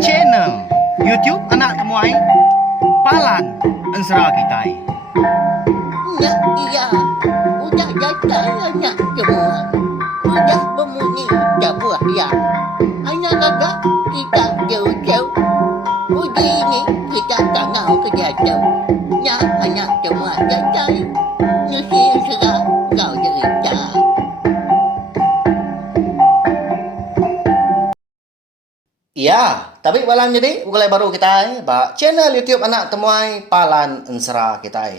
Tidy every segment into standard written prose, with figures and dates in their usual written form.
channel YouTube anak temuai Palan Ensera Kitai. Ya, iya, udah datang anak semua. Udah berbunyi sebuah ya. Anak kakak kita jauh-jauh. Uji ini kita tangau ke jatuh. Ya, anak semua datang. Nusi Ensera kau cerita. Ya, tapi malam jadi mulai baru kita ba channel YouTube anak temuai Palan Ensera kita.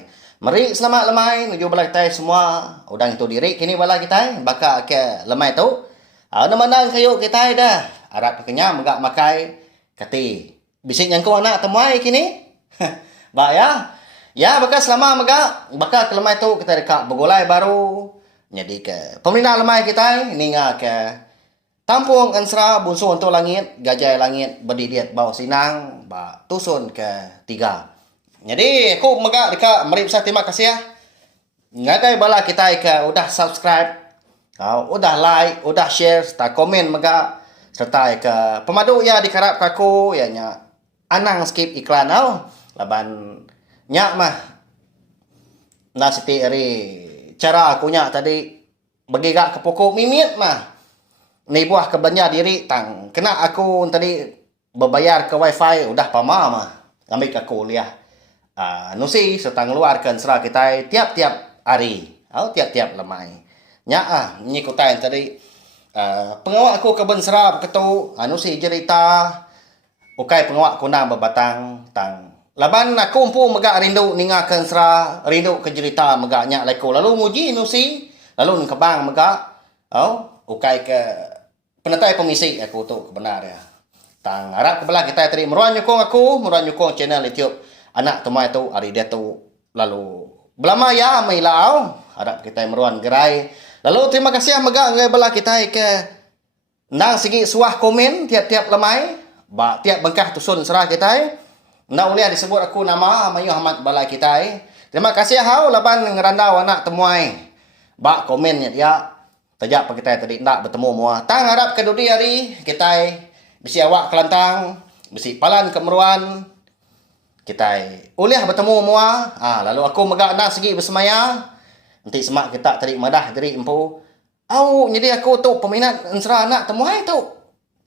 Mari selamat lemai menuju bala kita semua. Udang itu diri kini bala kita baka ke lemai tu. Nama nang kayu kita dah. Arab kenyang megak makai kati. Bisik yang kau anak temuai kini. Ba ya. Ya baka selama megak baka ke lemai tu kita dekat bergulai baru. Jadi ke pemerintah lemai kita ninga ke Tampung Ensera bunsu untuk langit, gajah langit berdidit bawah sinang, ba tusun ke 3. Jadi aku megak dekat mari besar terima kasih ya. Ngagai bala kita ke udah subscribe, udah like, udah share, serta komen megak serta ke pemadu ya dikarap kaku ya nya anang skip iklan laban nyak mah nah siti eri cara aku nyak tadi bagi gak ke pokok mimit mah ni buah ke belanja diri tang kena aku tadi berbayar ke wifi udah pama mah ambil ke kuliah nusi serta ngeluarkan serah kita tiap-tiap hari tiap-tiap lemai nya ni kutai tadi pengawak aku ke bensera ketu nusi cerita ukai pengawak kunang berbatang tang laban aku umpu megak rindu ningakan serah rindu ke cerita megak nya leko lalu muji nusi lalu kebang megak ukai ke penetai pemisi aku tu kebenar ya. Tang harap kebelah kita tadi meruan nyokong channel YouTube anak temai tu hari dia tu lalu belama ya mai lau harap kita meruan gerai. Lalu terima kasih megak ngai belah kita ke nang segi suah komen tiap-tiap lemai ba tiap bengkah tusun serah kita. Ndak boleh disebut aku nama Mayu Ahmad balai kita. Terima kasih hau laban ngerandau anak temuai. Ba komen ya tajak pa kita tadi nak bertemu mua. Tang harap kedudi hari kita bisi awak kelantang, bisi palan kemeruan. Kita uliah bertemu mua. Lalu aku megak nak segi bersemaya. Nanti semak kita tadi madah diri empu. Jadi aku tu peminat Ensera anak temuai tu.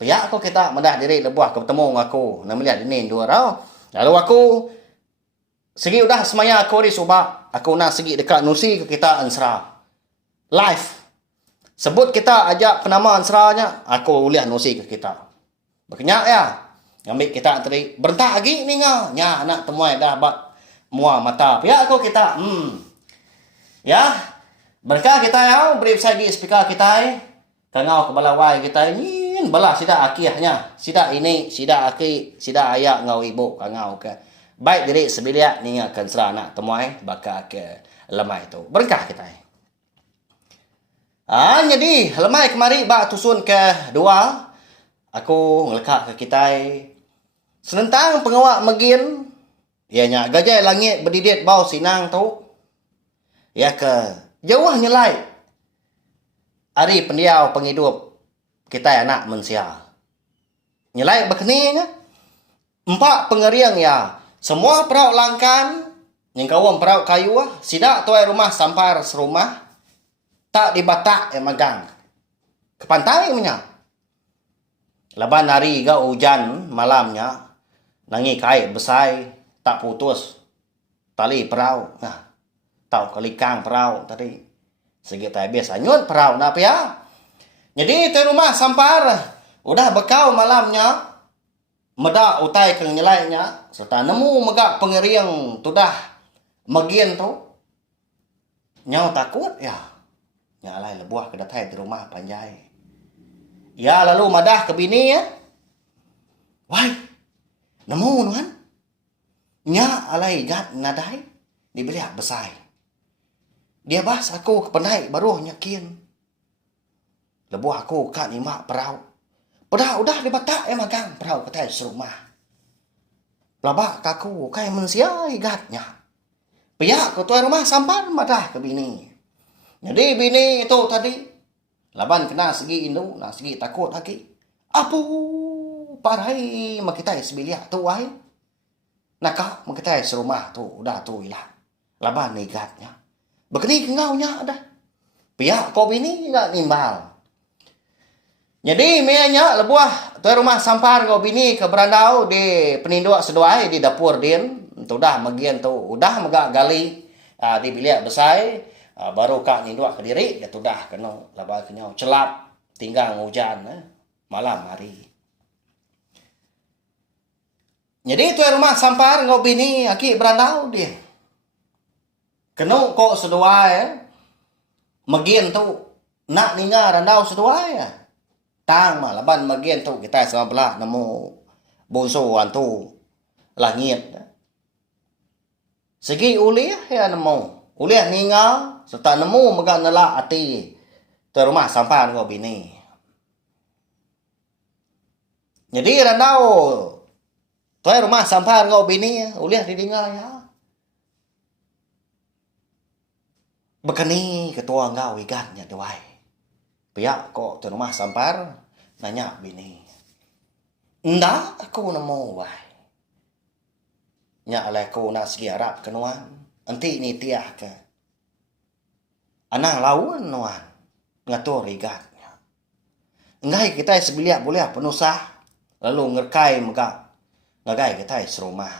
Pihak aku kita madah diri lebuah ke bertemu aku. Nak melihat ini dua rau. Lalu aku segi udah semaya aku di subak. Aku nak segi dekat nusi ke kita Ensera. Live. Sebut kita ajak penama Enseranya, aku uliah nusi ke kita. Berkenyak ya. Ambil kita tadi berentak lagi ni nya anak temuai dah bak mua mata. Pihak aku kita. Ya. Berkah kita ya beri sagi speaker kita. Kangau ke balawai kita ni bala sida akihnya. Sida ini, sida aki, sida ayak ngau ibu kangau ke. Baik diri sebilia ni akan serah anak temuai bakal ke lemai tu. Berkah kita. Jadi lemai kemari bak tusun ke 2. Aku ngelekat ke kita. Senentang pengawak megin. Ianya gajah langit berdidit bau sinang tu. Ya ke jauh nyelai. Hari pendiau penghidup kita anak mensia. Nyelai berkeninya. 4 pengeriang ya. Semua perauk langkan. Yang kawam perauk kayu sidak tuai rumah sampar serumah. Tak di batak yang magang. Ke pantai punya. Laban hari ke hujan malamnya. Nangi kait besai. Tak putus. Tali perau. Tahu kelikang perau tadi. Segi tak biasa. Nyut perau. Kenapa ya? Jadi tu rumah sampar. Udah bekau malamnya. Medak utai ke nyelainya. Serta nemu megak pengeriang. Tu dah. Megin tu. Nyau takut ya. Nyalai lebuah ke datai di rumah panjai. Ya lalu madah ke bini ya. Wai. Nemu nuan. Nya alai gat nadai. Diberi hak besai. Dia bahas aku ke penai baru nyakin. Lebuah aku kat nimak perau. Pedah udah di batak magang perau ke tai serumah. Pelabak kaku kai mensiai gatnya. Pihak ke tuan rumah sampan madah ke bini. Jadi bini itu tadi laban kena segi indu, nak segi takut lagi. Apu parai makitai sebiliak tu ai. Nakak makitai serumah tu udah tu ilah. Laban negatnya. Begini kengaunya dah. Pihak kau bini enggak nimbal. Jadi mianya lebuah tu rumah sampar kau bini ke berandau di peninduk seduai di dapur din. Tu dah magian tu udah megak gali di bilik besai baru kak ninduk ke diri dia tu dah kena laban kenyau celap tinggal hujan malam hari. Jadi tu rumah sampar kau bini aki berandau dia. Kena kok seduai magian tu nak ninga randau seduai tang mah laban magian tu kita sama belah nemu bonso antu langit. Segi uliah ya nemu. Uliah ninga serta nemu megang nela ati tu rumah sampan kau bini. Jadi randau tu rumah sampan kau bini uliah didinga ya. Bekani ketua ngau ikannya doai. Pihak kok tu rumah sampar nanya bini. Nda aku nemu wai. Nya alai ko nak segi Arab kenuan. Anti ni tiah ke. Anang lawan nuan. Ngatur igatnya. Ngai kita sebiliak boleh penusah. Lalu ngerkai megak. Ngagai kita serumah.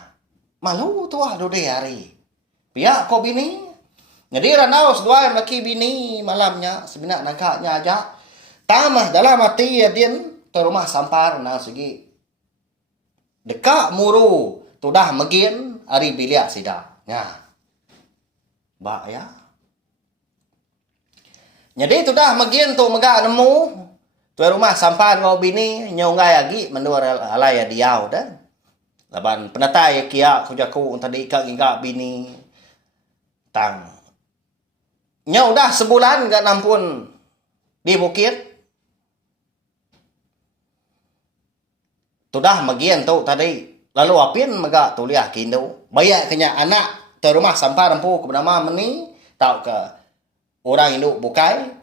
Malu tu ah dode hari. Pihak ko bini. Jadi ranau sedua laki bini malamnya sebenak nakaknya aja. Tamah dalam hati ya din tu rumah sampar nang segi. Dekat muru tu dah megin hari biliak sida. Nya. Bak ya. Jadi tu dah megin tu megak nemu tu rumah sampar ngau bini nyongai lagi mendur alai diau dah. Laban penatai kia kujaku tadi kak inga bini tang. Nya udah sebulan gak nampun di bukit. Tu dah magian tu tadi. Lalu apin megak tuliah kindo. Bayak kenya anak tu rumah sampar empu ke bernama meni. Tau ke orang induk bukai.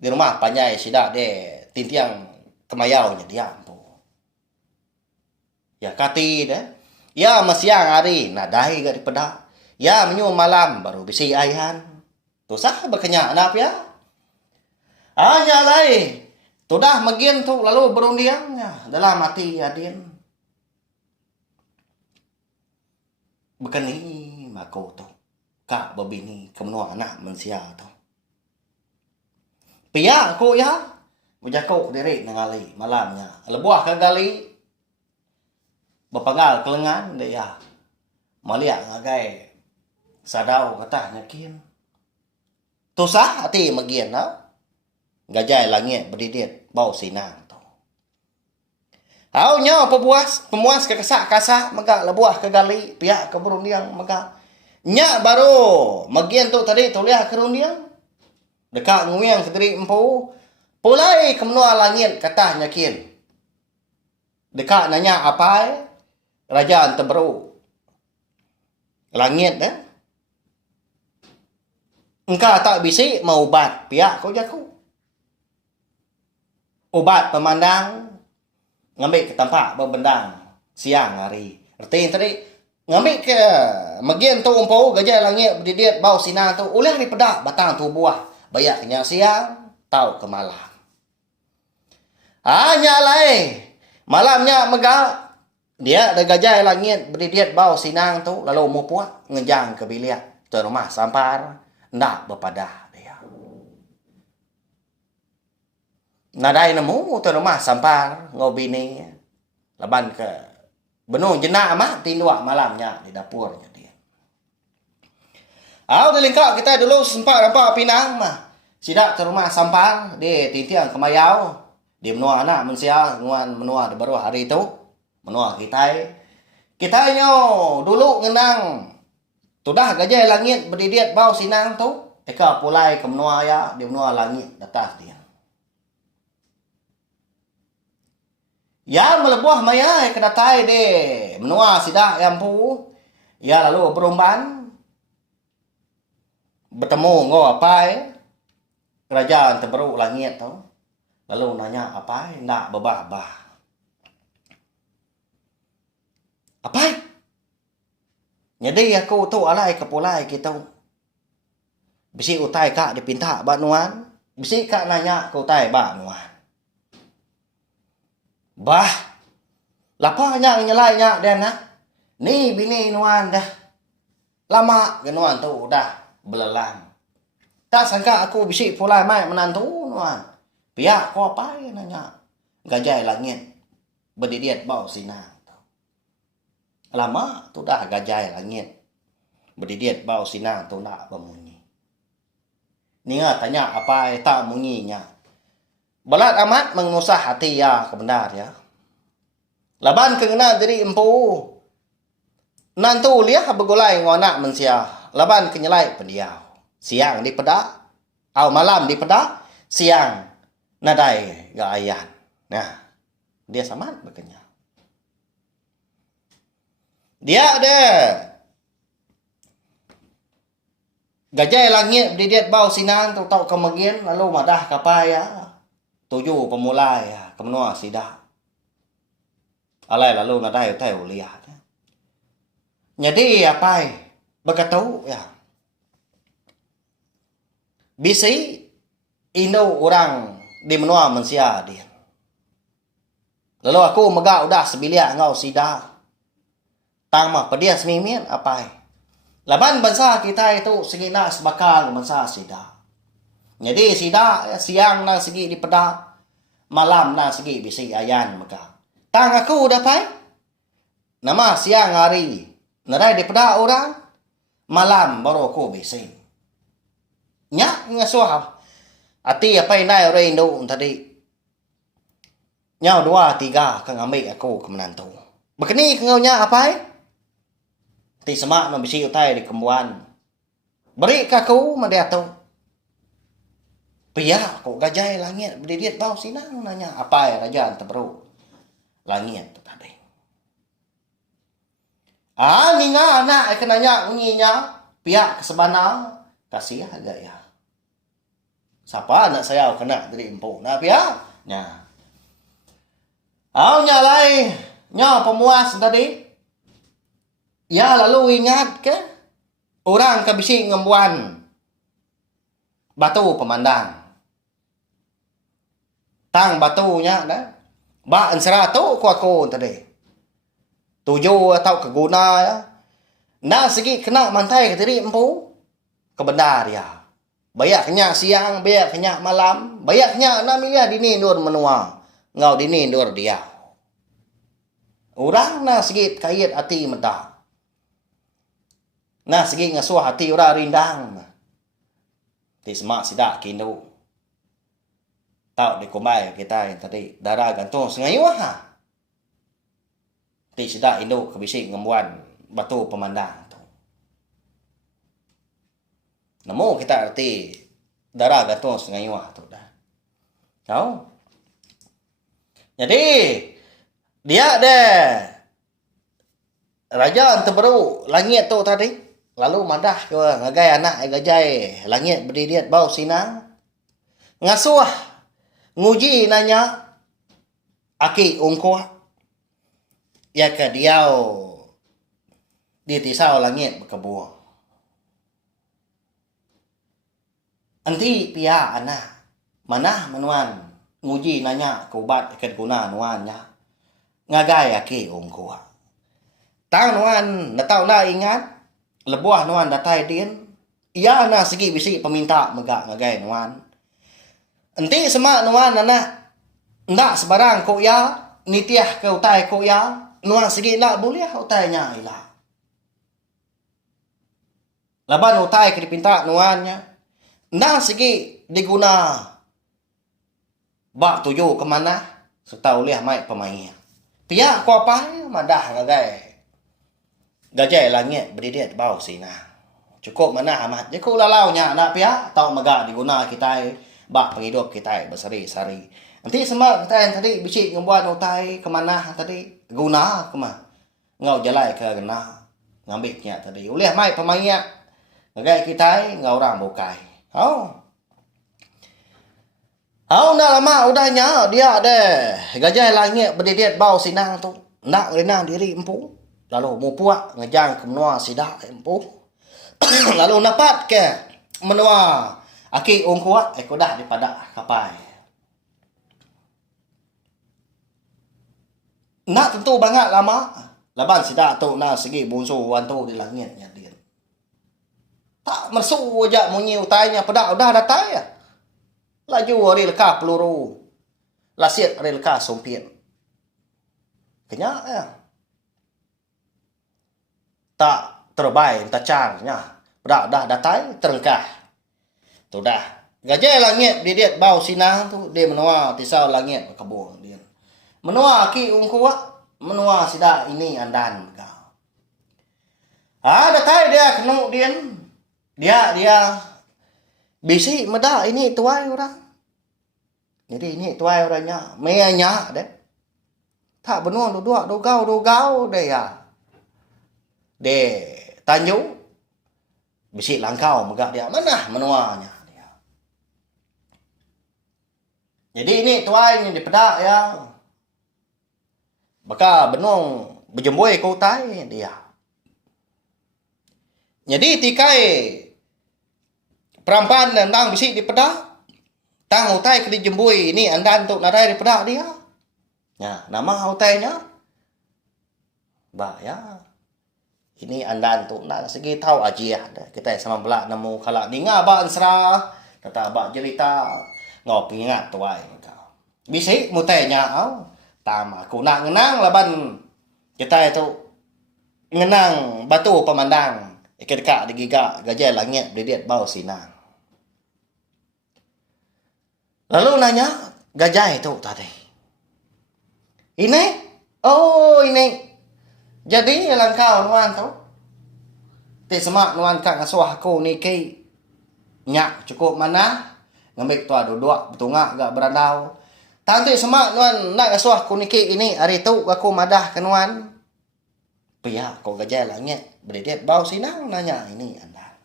Di rumah panjai sidak de tintiang kemayau nya dia empu. Ya kati dah. Ya masiang hari nadai gak di pedak. Ya menyu malam baru bisi aihan. Tu sah berkenyak anak ya. Hanya lai. Tu dah megin tu lalu berundiangnya dalam hati adin. Bekeni mako tu. Kak babini kemenua anak mensia tu. Pia ko ya. Mujakok diri nangali malamnya. Lebuah kagali. Berpanggal kelengan dia. Maliak ngagai. Sadau kata nyakin. Tusah hati magian tau. Gajai langit berdidit bau sinang tu. Hau nya pemuas ke kasak megak lebuah ke gali pihak ke berundiang megak. Nya baru magian tu tadi tuliah ke rundiang. Dekat nguyang sediri empu. Pulai ke menua langit kata nyakin. Dekat nanya apa Raja Anteberu. Langit dah. Engkau tak bisi mau ubat pihak kau jaku. Ubat pemandang ngambil ke tempat berbendang siang hari. Arti tadi ngambil ke magian tu umpau gajah langit berdidit bau sinar tu ulah di pedak batang tu buah bayak kenya siang tau ke malam. Hanya lai malamnya megak dia ada gajah langit berdidit bau sinang tu lalu mau puak ngejang ke bilik tu rumah sampar. Nak berpadah dia. Nadai nemu tu rumah sampar ngau bini. Laban ke benuh jenak amat tinduak malamnya di dapurnya dia. Di lingkap kita dulu sempat nampak pinang mah. Sidak tu rumah sampar di tintiang kemayau. Di menua anak mensia nguan menua baru hari tu. Menua kita. Kita nyo dulu ngenang tu dah gajah langit berdidit bau sinang tu. Eka pulai ke menua ya. Di menua langit atas dia. Ya melebuah maya ke datai de. Menua sidak yang pu. Ya lalu berumban. Bertemu ngau apa kerajaan terbaru langit tu. Lalu nanya apa nak babah-bah. Apa? Jadi aku tu alai kepulai kita. Bisi utai kak dipinta ba nuan. Bisi kak nanya ke utai ba nuan. Bah, lapa nya nyelai dan ni bini nuan dah. Lama ke nuan tu dah belelang. Tak sangka aku bisi pulai mai menantu nuan. Pihak ko apa nanya. Gajai langit berdidiat bau sinang. Lama tu dah gajai langit berdidiat bau sinang tu nak bemunyi. Ninga tanya apa tak munyinya. Belat amat mengusah hati ya kebenar ya. Laban kengena diri empu. Nantu liah begulai ngonak mensia. Laban kenyelai pendiau. Siang di pedak. Au malam di pedak. Siang nadai ga ayan. Nah, dia samat berkenyal. Dia ada gajai langit berdidiat bau sinan tu tau kemagian lalu madah kapai ya. Tujuh pemulai ya, kemenua sidah. Alai lalu nadai utai uliat. Jadi apa? Berkatau ya. Bisi Indo orang di menua mensia dia. Lalu aku megak udah sebilia ngau sidah. Tang mah pedia semimian apa? Laban bangsa kita itu segi nak sebakal bangsa sidah. Jadi sidah siang na segi di pedak, malam na segi bisi ayan megak. Tang aku dapai? Nama siang hari narai di pedak orang, malam baru aku bisi. Nyak ngasuh. Ati apa inai orang Indo tadi. Nyau 2, 3 kang ambil aku ke menantu. Begini kengaunya apa? Ti semak membisi utai di kembuan. Beri kaku mendiatu. Pia kok gajai langit berdidiat bau sinang nanya apa ya raja teberu. Langit tadi. Ninga anak kenanya unyinya pihak kesebana kasih agak ya. Siapa anak saya kena dari empu. Nah pihak nya. Nyalai nya pemuas tadi. Ya lalu ingat ke orang kabisi ngembuan batu pemandang. Tang batunya dah. Ba ensera tu ku aku tadi. 7 atau keguna ya. Nah segi kena mantai ke diri empu kebenar ya. Bayak kenya siang, bayak kenya malam, bayak kenya na milia dini dur menua. Ngau dini dur dia. Orang na segi kait hati mentah. Nah segi ngasuh hati orang rindang. Ti semak sidak kinu. Tau di kumbai kita yang tadi darah gantung sengayuh ha. Ti sidak Indo kebisi ngembuan batu pemandang tu. Namo kita arti darah gantung sengayuh tu dah. Tahu? Jadi dia ada raja terbaru langit tu tadi. Lalu madah ke ngagai anak gajai langit berdidiat bau sinang. Ngasuh nguji nanya aki ungkuh ya ke diau di tisau langit berkebuah. Anti pia anak manah menuan nguji nanya kubat ikan guna nuannya ngagai aki ungkuh. Tang nuan natau na ingat lebuah nuan datai din ia na segi bisi peminta megak ngagai nuan. Enti semak nuan anak ndak sebarang ko ya nitiah ke utai ko ya nuan segi nak boleh utainya ila. Laban utai ke dipinta nuannya ndak segi diguna bak tuju ke mana serta ulih mai pemain. Pia ko apa madah ngagai gajai langit berdidiat bau sina. Cukup mana amat. Jadi ko lalaunya anak pia tau megak diguna kita bak penghidup kita bersari-sari. Nanti semak kita yang tadi bisi ngembuan utai kemana tadi guna kemana ngau jalai ke gena ngambiknya tadi ulih mai pemainnya ngagai kita ngau orang bukai. Dah lama udahnya dia ada gajah langit berdidiat bau sinang tu nak renang diri empu Lalu mupuak ngejang ke menua sidak empuh. Lalu napat ke menua aki ungkuak dah daripada kapai. Nak tentu banget lama. Laban sidak tu na segi bunsu wantu di langit nya dia. Tak mersu aja munyi utainya pada udah datai ya. Laju ril ka peluru. Lasiat ril ka sumpien. Kenya ya. Tak terbaik tacarnya. Dah datai terengkah. Tu dah. Gajah langit dia bau sinang tu dia menua tisau langit kebun dia. Menua ki ungkuak, menua sida ini andan kau. Datai dia kena dia bisi meda ini tuai orang. Jadi ini tuai orangnya, meanya deh. Tak benua dua do gau deh ya. De tanyu bisi langkau megak dia mana menuanya dia. Jadi ini tuai yang dipedak ya. Maka benung berjemboi kau tai dia. Jadi tikai perampan dan tang bisi dipedak. Tang utai ke dijemboi ini andan untuk nadai dipedak dia. Ya, nama utainya. Ba ya. Ini andan tu nak segi tahu aja dah. Kita sama belak nemu kalau ninga ba ansra, kata ba cerita ngopi ingat tuai kau. Bisi mutainya au. Tama aku nak ngenang laban kita itu ngenang batu pemandang dekat di giga gajah langit berdiri bau sinang. Lalu nanya gajah itu tadi. Ini? Oh ini. Jadi langkau nuan tu. Ti semak nuan kak ngasuh aku ni kei. Nyak cukup mana? Ngambil tua duduk betungak gak berandau. Tanti semak nuan nak ngasuh aku ni kei ini hari tu aku madah ke nuan. Pihak kau gajah langit berdiri bau sinang nanya ini anda.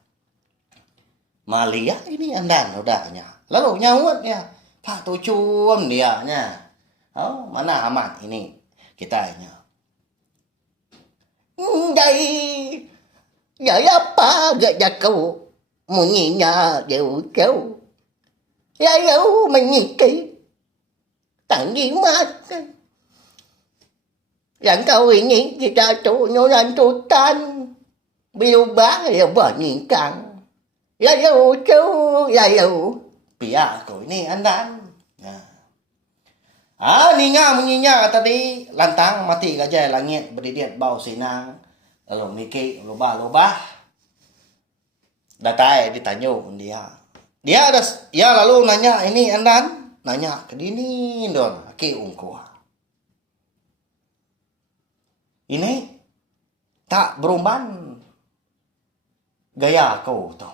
Malia ini andan udahnya. Lalu nyawut ya. Tak tu cum dia nya. Oh, mana amat ini kitanya. Đây, vậy apa gak kau munyinya jauh-jauh. Ya jauh menyiki. Tak dimakan. Yang kau ini kita tuh lanjutan. Berubah ya banyikan. Ya jauh-jauh, ya jauh. Pihak kau ini andan. Ninga munyinya tadi lantang mati gajah langit berdiri bau sinang. Lalu mikir loba-loba. Datai ditanyo dia. Dia ada ya lalu nanya ini andan, nanya ke dini don ki ungku. Ini tak berumban gaya kau tu.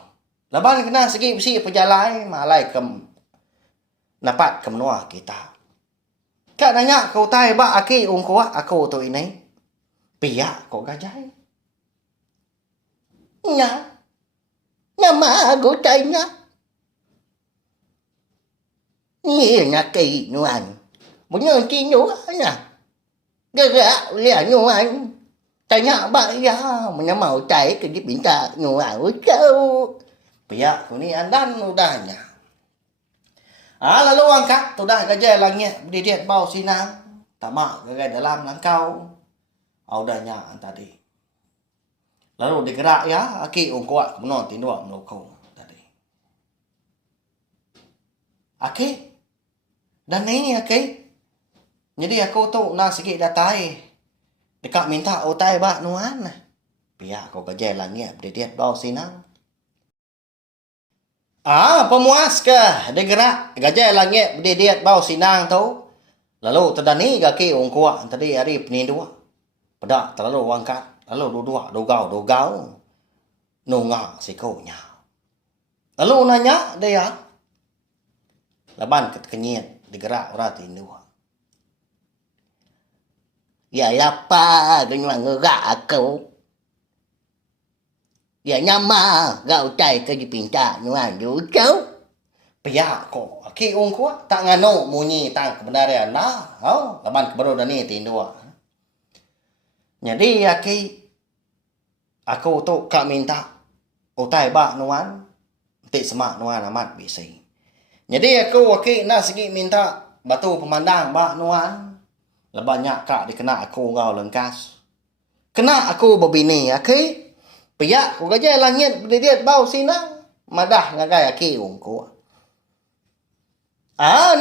Laban kena segi besi pejalai malai kem napat ke menua kita. Kak nanya kau tai ba aki ungku aku tu ini. Pihak kau gajah. Nya. Nama aku tanya. Ni nak kei nuan. Punya ki nuan. Gerak lihat nuan. Tanya ba ya, mana mau tai ke di pinta nuan kau. Pihak kau ni andan udahnya. Lalu angkat tu dah gajah langit berdiri bau sinang. Tamak gajah dalam langkau. Udahnya tadi. Lalu digerak ya aki ungkuat kemenon tindua melukau tadi. Aki? Dan ini aki? Jadi aku tu nak sikit datai. Dekat minta otai bak nuan. Pihak kau gajah langit berdiri bau sinang. Pemuas ke digerak gajah langit berdiri bau sinang tu. Lalu terdani kaki ungkuat tadi hari penindua. Pedak terlalu angkat. Lalu dua dogau. Nunga sikonya. Lalu nanya dia. Laban kenyit digerak orang tindua. Ya apa dengan gerak aku. Ya nyama gau cai ke di pinta nuan jauh. Pihak kau ki ungkuat tak ngano munyi tang kebenaran nah. Laban kebaru dani tindua. Jadi aki aku tu kak minta utai ba nuan ti semak nuan amat bisi. Jadi aku aki nak segi minta batu pemandang ba nuan. Banyak kak dikena aku ngau lengkas. Kena aku berbini aki. Piyak ku gajah langit berdiri bau sinang. Madah ngagai aki ungku.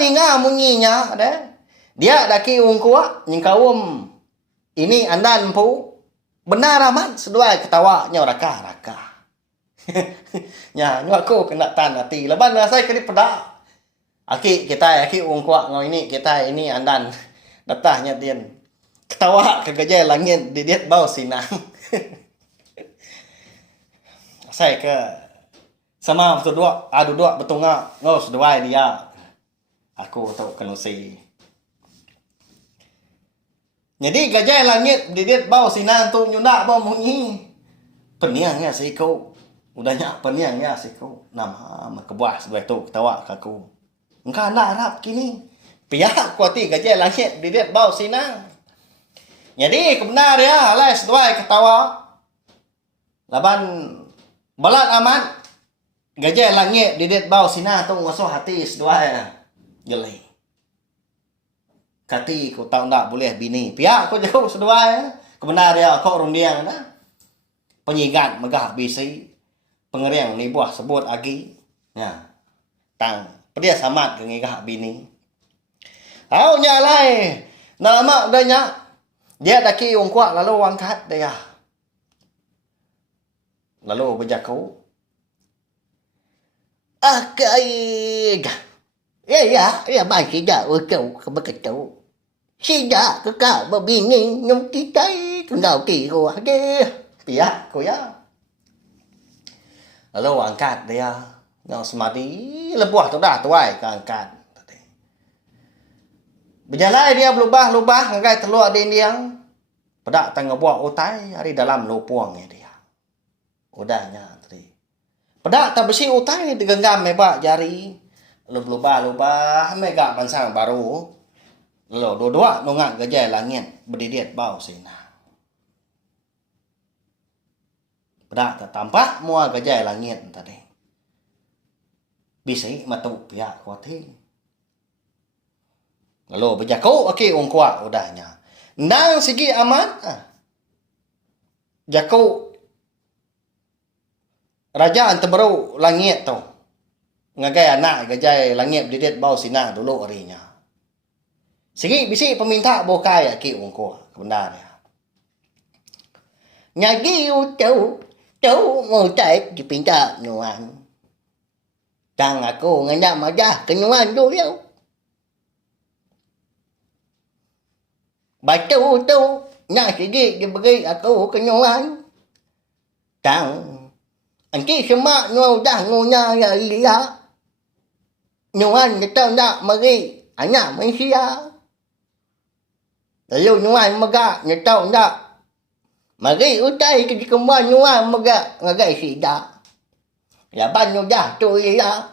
Ni nga munyinya ada. Dia daki ungku nyingkawum. Ini andan pu. Benar amat seduai ketawanya raka. Nya aku kena tan hati. Leban saya kena pedak. Aki kita aki ungku ngau ini kita ini andan. Datahnya dia ketawa ke gajah langit didiet bau sinang. Saya ke sama betul dua adu dua betul ngak ngau seduai dia. Aku tahu kenusi. Jadi gajah langit didiet bau sinang tu nyunda bau munyi. Peniangnya si kau. Udahnya peniangnya si kau. Nama kebuah sebagai tu ketawa ke aku. Engkau nak harap kini. Pihak kuati gajah langit didiet bau sinang. Jadi kebenar ya, alai setuai ketawa. Laban balat amat gajah langit didiet bau sinang tu ngasuh hati setuai jelai. Kati ku tahu tak boleh bini. Pihak ku jauh setuai. Kebenar ya, kau rundiang dah. Penyigat megah bisi. Pengeriang ni buah sebut agi. Ya. Tang pedia samat ke ngigah bini. Au nyalai. Nama udahnya. Dia daki yung kuat lalu angkat dia. Lalu berjakau. Akaig. Ya, mai sida kau kebekau. Sida kau berbini nyum titai kau kau ada. Pihak ku ya. Lalu angkat dia. Ngau semadi lebuah tu dah tuai ke angkat. Berjalan dia berlubah-lubah ngagai telur dinding. Pedak tengah buah utai hari dalam lupuangnya dia. Udahnya tadi. Pedak tak bersih utai digenggam mebak jari. Lalu berlubah-lubah megak mansang baru. Lalu dua-dua nungak gajah langit berdidiet bau sina. Pedak tak tampak mua gajah langit tadi. Bisa matu pihak kuatin. Lalu berjakau okey orang kuat udahnya. Nang segi aman. Jakau raja anteberu langit tu. Ngagai anak gajah langit didiet bau sinang dulu harinya. Segi bisi peminta bokai okey orang kuat kebenarannya. Nyagi tahu mau cai dipinta nuan. Tang aku ngandak majah kenuan dulu. Batu tu nak sedikit dia beri aku kenyuan. Tang angki semak ngau dah ngunya ya iya. Nyuan kita nak meri anak manusia. Lalu nyuan megak kita nak meri utai ke kemban nyuan megak ngagai sida. Ya ban dah tu iya.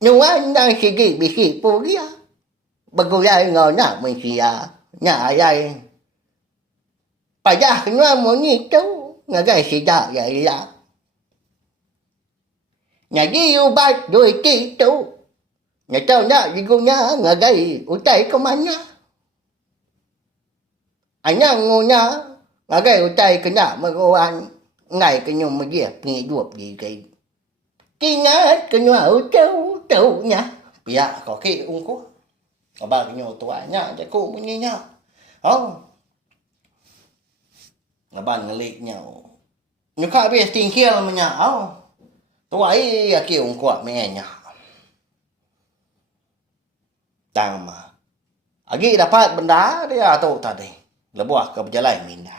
Nyuan dah sedikit bisi puria. Bagulai ngau nak manusia. Nak ayai. Payah kena moni tu. Ngagai sidak ya iya. Nyagi ubat doi ti tu. Nyatau nak digunya ngagai utai ke mana. Anyang ngunya ngagai utai kena meruan. Ngai kenyum media pengidup di kai. Kingat kena utau nya. Pihak kau okey ungku. Abang nyo tuanya jaku bunyinya. Oh. Ngaban ngeliknya. Nyuka habis tingkil menya. Oh. Tuai aki ung kuat menya. Tama. Agi dapat benda dia tu tadi. Lebuah ke berjalan minda.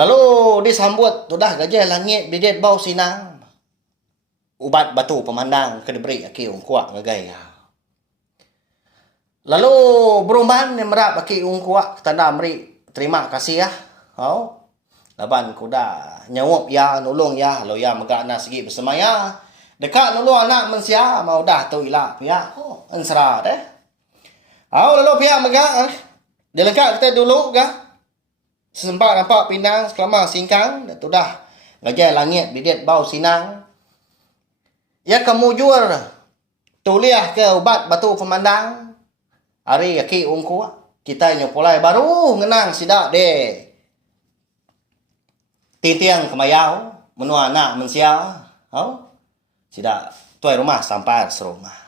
Lalu disambut sudah gajah langit didiet bau sinang. Ubat batu pemandang ke diberi aki ung kuat ngagai. Lalu berumban yang merap aki ung kuat tanda beri terima kasih ya. Oh. Laban kuda nyawap ya nulung ya lo ya megak na segi bersemaya. Dekat nulung anak mensia mau dah tu ilah pihak. Oh, ansra deh. Lalu pihak megak Dia lengkap kita dulu kah? Sempat nampak pinang selama singkang. Dan tu dah. Ngajai langit didiat bau sinang. Ya kamu jual. Tuliah ke ubat batu pemandang. Hari aki ungku. Kita nyopolai baru ngenang sidak de. Tintiang kemayau. Menua anak mensia. Sidak. Tuai rumah sampai serumah.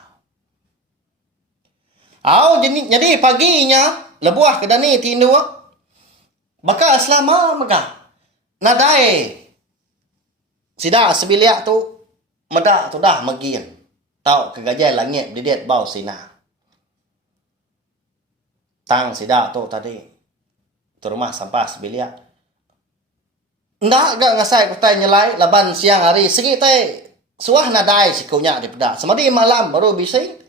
Jadi paginya. Lebuah ke dani tindu. Baka selama megah. Nadai. Sidak sebiliak tu. Medak tu dah megien. Tau kegajai langit didiat bau sina. Tang sidak tu tadi. Tu rumah sampah sebiliak. Ndak gak ngasai kutai nyelai. Laban siang hari. Segi tai. Suah nadai sikunya di pedak. Semadi malam baru bising.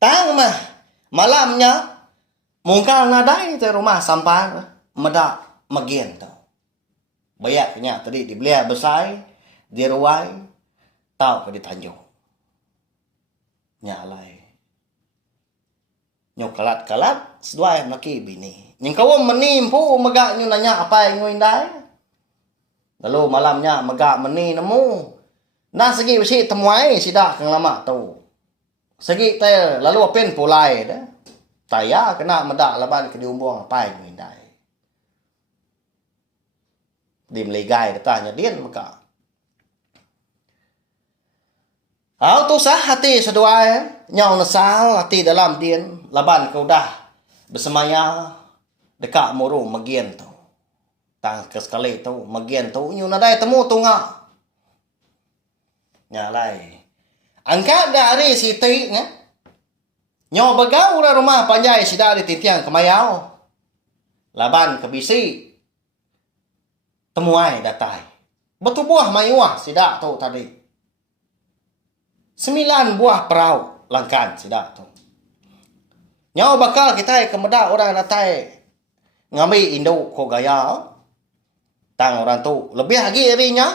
Tang mah. Malamnya. Mungkal nadai tu rumah sampah. Medak megien tu. Bayaknya tadi dibeli besai. Diruai. Tau ke di Tanjung. Nyalai. Nyo kalat-kalat. Seduai maki bini. Yang kau menimpu megak nyo nanya apa yang nyo indai. Lalu malamnya megak meni nemu. Nah segi besi temuai sidak kang lama tu. Segi teh lalu apen pulai dah. Taya kena medak laban ke diumbuang apa yang nyo indai. Di melegai datanya dia megak. Tu sah hati seduai. Nyau nesal hati dalam din. Laban kau dah bersemaya. Dekat muru megien tu. Tang ke sekali tu. Megien tu. Nyu nadai temu tu ngak. Nyalai. Angkat dari siti. Nyau begau rumah panjai sidak di titiang kemayau. Laban kebisi. Temuai datai. Betul buah mayuah sidak tu tadi. 9 buah perahu langkan sidak tu. Nyau bakal kita kemedak orang datai. Ngambil induk ko gaya. Tang orang tu. Lebih lagi harinya.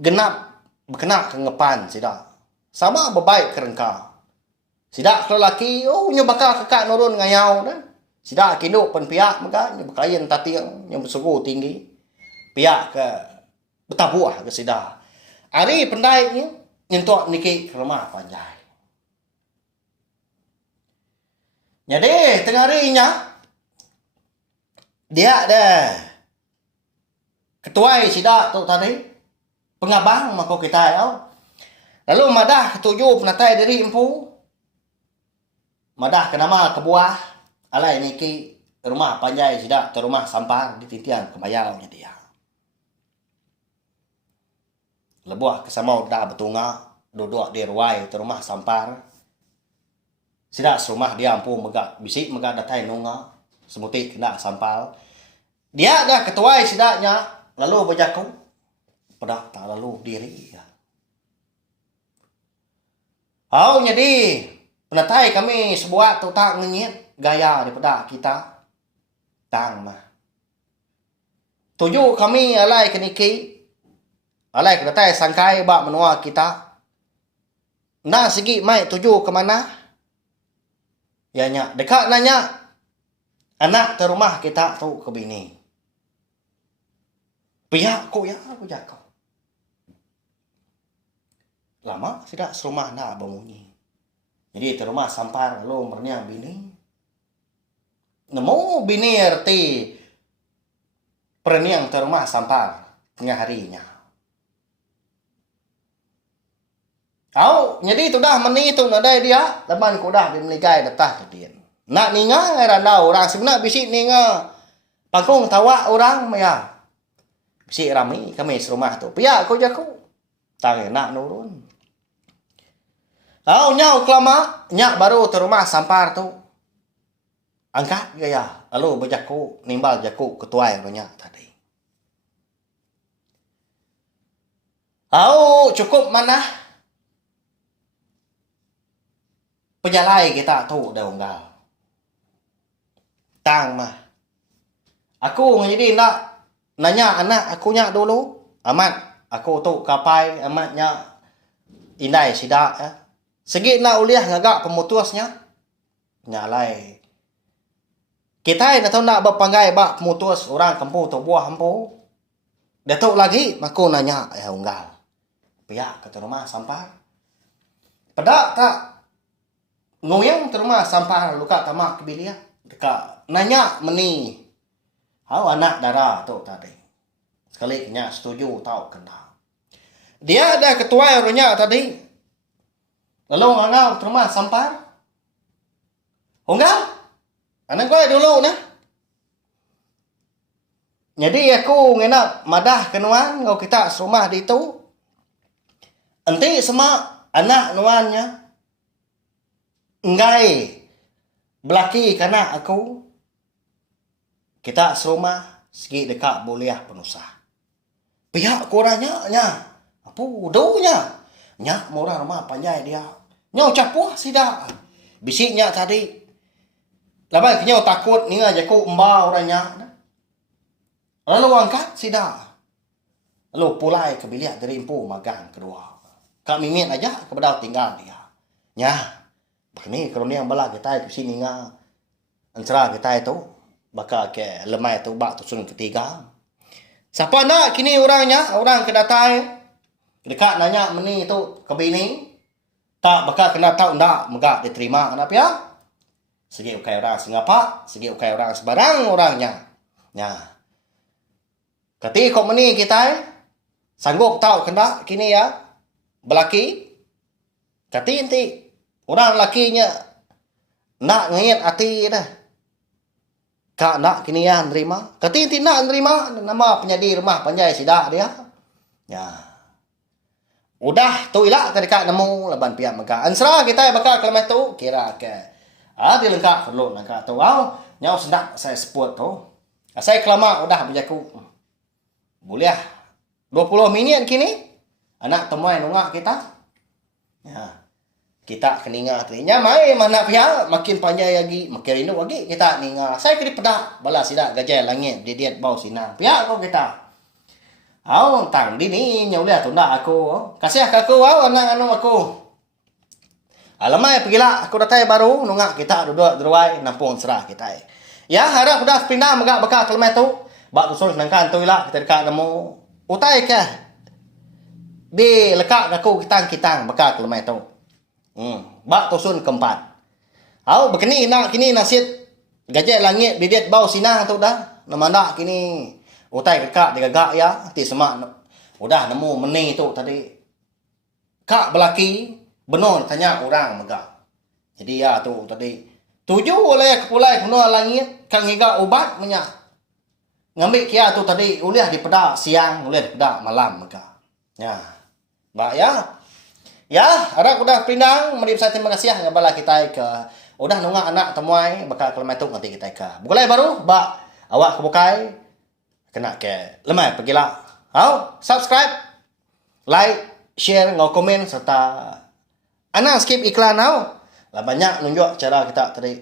Genap. Berkenak ke ngepan sidak. Sama berbaik kerengka. Sidak lelaki. Nyo bakal kekak nurun ngayau dah. Sidak kinduk pen pihak maka. Nyo bakayan tatiang. Nyo bersuku tinggi. Pihak ke. Betabuah ke sidak. Hari pendaiknya. Nyentuk niki ke rumah panjai. Jadi tengah harinya. Dia ada. Ketuai sidak tu tadi. Pengabang mako kita ya. Lalu madah ketujuh penatai diri empu. Madah ke nama kebuah. Alai niki rumah panjai sidak ke rumah sampang di tintian kemayaunya dia. Lebuah kesamau dah bertunga. Duduk di ruai ke rumah sampar. Sidak serumah dia ampu megak bisik megak datai nunga. Semutik kena sampal. Dia dah ketuai sidaknya. Lalu berjakung. Pedak tak lalu diri. Jadi. Penatai kami sebuah tu tak ngenyit. Gaya daripada kita. Tang mah. Tuju kami alai keniki. Alai kedatai sangkai bak menua kita. Nah segi mai tuju ke mana? Ya nyak. Dekat nanya. Anak ke rumah kita tu ke bini. Pihak ko ya aku jakau. Lama sidak serumah nak berbunyi. Jadi ke rumah sampar lalu merniang bini. Nemu bini erti. Perniang ke rumah sampar. Tengah harinya. Jadi tu dah meni tu nadai dia. Laban ku dah dimeligai datah tu dia. Nak ninga randau orang sebenar bisik ninga. Pangkung tawa orang maya. Bisik rami kami serumah tu. Pihak ko jaku. Tang nak nurun. Nyau kelama. Nyak baru tu rumah sampar tu. Angkat gaya. Lalu berjaku. Nimbal jaku ketuai nyak tadi. Cukup mana? Pejalai kita tu dah unggal. Tang mah. Aku jadi nak nanya anak aku nyak dulu. Amat. Aku tu kapai amatnya. Indai sidak ya. Segi nak uliah ngagak pemutusnya. Nyalai. Kita na tahu nak berpanggai bak pemutus orang kampung tu buah hampu. Datuk lagi aku nanya ya unggal. Pihak ke rumah sampah. Pedak tak ngoyang ke rumah sampah luka tamak kebilia. Dekat nanya meni. Hau anak darah tu tadi. Sekali nya setuju tahu kena. Dia ada ketua orangnya tadi. Lalu ngangau ke rumah sampah. Unggal. Anak kau dulu nah. Jadi aku ngenak madah kenuan ngau kita serumah di itu. Enti sama anak nuannya. Enggai. Belaki kana aku. Kita serumah segi dekat boleh penusah. Pihak korangnya nya. Apa donya? Nya murah rumah panjai dia. Nya ucap puas sidak. Bisiknya tadi. Labai kenyau takut ni aja ku mbak orangnya. Lalu angkat sidak. Lalu pulai ke bilik dari empu magang kedua. Kak mimin aja kepada tinggal dia. Nya. Begini kalau ni yang bala kita itu sini nga. Antara kita itu bakal ke lemai tu bak tusun ketiga. Siapa nak kini orangnya? Orang kedatai. Dekat nanya meni tu ke bini. Tak bakal kena tahu ndak megak diterima kenapa ya? Segi ukai orang Singapura, segi ukai orang sebarang orangnya. Ya. Ketika meni kita sanggup tahu kena kini ya belaki. Kati inti orang lakinya nak ngayat hati dah. Kak nak kini ya nerima. Kati inti nak nerima nama penyedi rumah panjai sidak dia. Ya. Udah tu ilak dekat nemu laban pihak megah. Ansra kita bakal kelemah tu kira ke. Dia lengkap perlu lengkap tu. Nyau sendak saya sebut tu. Saya kelama udah berjaku. Boleh 20 minit kini. Anak temuai nungak kita. Ya. Kita keninga terinya mai mana pihak makin panjang lagi, makin rindu lagi kita ninga. Saya kena pedak bala sidak gajah langit didiat bau sinang. Pihak kau kita. Tang di ni nyau lihat tunda aku. Kasih aku anak anu aku. Alamai pergilah aku datai baru nungak kita duduk deruai nampung serah kita. Ya harap udah pindah megak bekal kelmet tu. Bak tusun senangkan tu ilah kita dekat nemu. Utai ke? Di lekak aku kitang bekal kelmet tu. Bak tusun keempat. Begini nak kini nasid gajah langit didiat bau sinang tu dah. Namanda kini utai dekak digagak ya. Ti semak udah nemu meni tu tadi. Kak belaki benar tanya orang megak. Jadi ya tu tadi tuju oleh kepulai kuno langit kang higa ubat menyak. Ngambil kia tu tadi uliah di pedak siang, uliah di pedak malam megak. Ya. Mbak ya. Ya, harap udah pindang. Mari saya terima kasih ya bala kita ke udah nungak anak temuai bakal kelematuk nanti kita ke. Bukulai baru, mbak awak kebukai kena ke lemai pergilah. Subscribe, like, share, ngau komen serta anak skip iklan lah banyak nunjuk cara kita tadi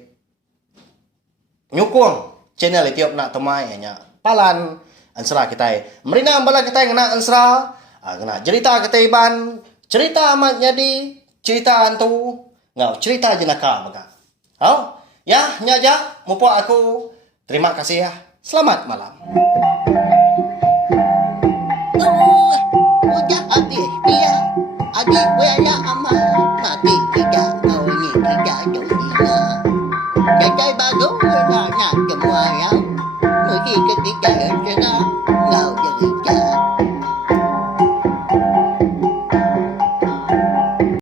nyukung channel Etiop nak temai hanya palan ansra kita. Merina bala kita kena ansra, kena cerita kita iban, cerita amat jadi, cerita antu, ngau cerita jenaka maka. Ya nyaja mupo aku. Terima kasih ya. Selamat malam. Udah habis dia. Adik wala amal mati tidak kau ini tidak jadinya. Jajai bagus nak